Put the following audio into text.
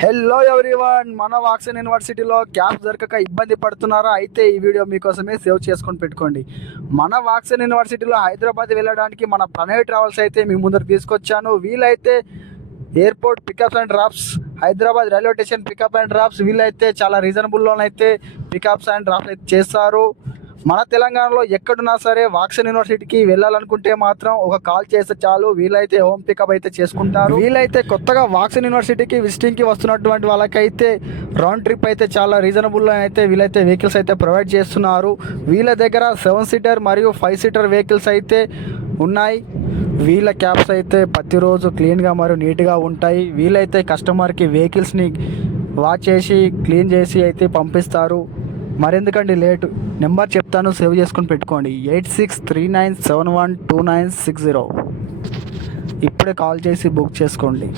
Hello everyone, మన వాక్సన్ యూనివర్సిటీలో cabs దొరకక ఇబ్బంది పడుతున్నారా? అయితే ఈ వీడియో మీకోసమే సేవ్ చేసుకొని పెట్టుకోండి. మన వాక్సన్ యూనివర్సిటీలో హైదరాబాద్ వెళ్ళడానికి మన ప్రణయ్ ట్రావెల్స్ అయితే మీ ముందరకు తీసుకొచ్చాను. వీలైతే airport pickups and drops, Hyderabad railway station pickup and drops, వీళ్ళైతే చాలా రీజనబుల్లోనైతే పికప్స్ అండ్ డ్రాప్స్ అయితే చేస్తారు. మన తెలంగాణలో ఎక్కడున్నా సరే వాక్సన్ యూనివర్సిటీకి వెళ్ళాలనుకుంటే మాత్రం ఒక కాల్ చేస్తే చాలు, వీలైతే హోమ్ పికప్ అయితే చేసుకుంటారు. వీలైతే కొత్తగా వాక్సన్ యూనివర్సిటీకి విజిటింగ్కి వస్తున్నటువంటి వాళ్ళకైతే రౌండ్ ట్రిప్ అయితే చాలా రీజనబుల్లో అయితే వీలైతే వెహికల్స్ అయితే ప్రొవైడ్ చేస్తున్నారు. వీళ్ళ దగ్గర 7 సీటర్ మరియు 5 సీటర్ వెహికల్స్ అయితే ఉన్నాయి. వీళ్ళ క్యాబ్స్ అయితే ప్రతిరోజు క్లీన్గా మరియు నీట్గా ఉంటాయి. వీలైతే కస్టమర్కి వెహికల్స్ని వాచ్ చేసి క్లీన్ చేసి అయితే పంపిస్తారు. మరెందుకండి లేటు, నెంబర్ చెప్తాను, సేవ్ చేసుకొని పెట్టుకోండి. 8639712960. ఇప్పుడే కాల్ చేసి బుక్ చేసుకోండి.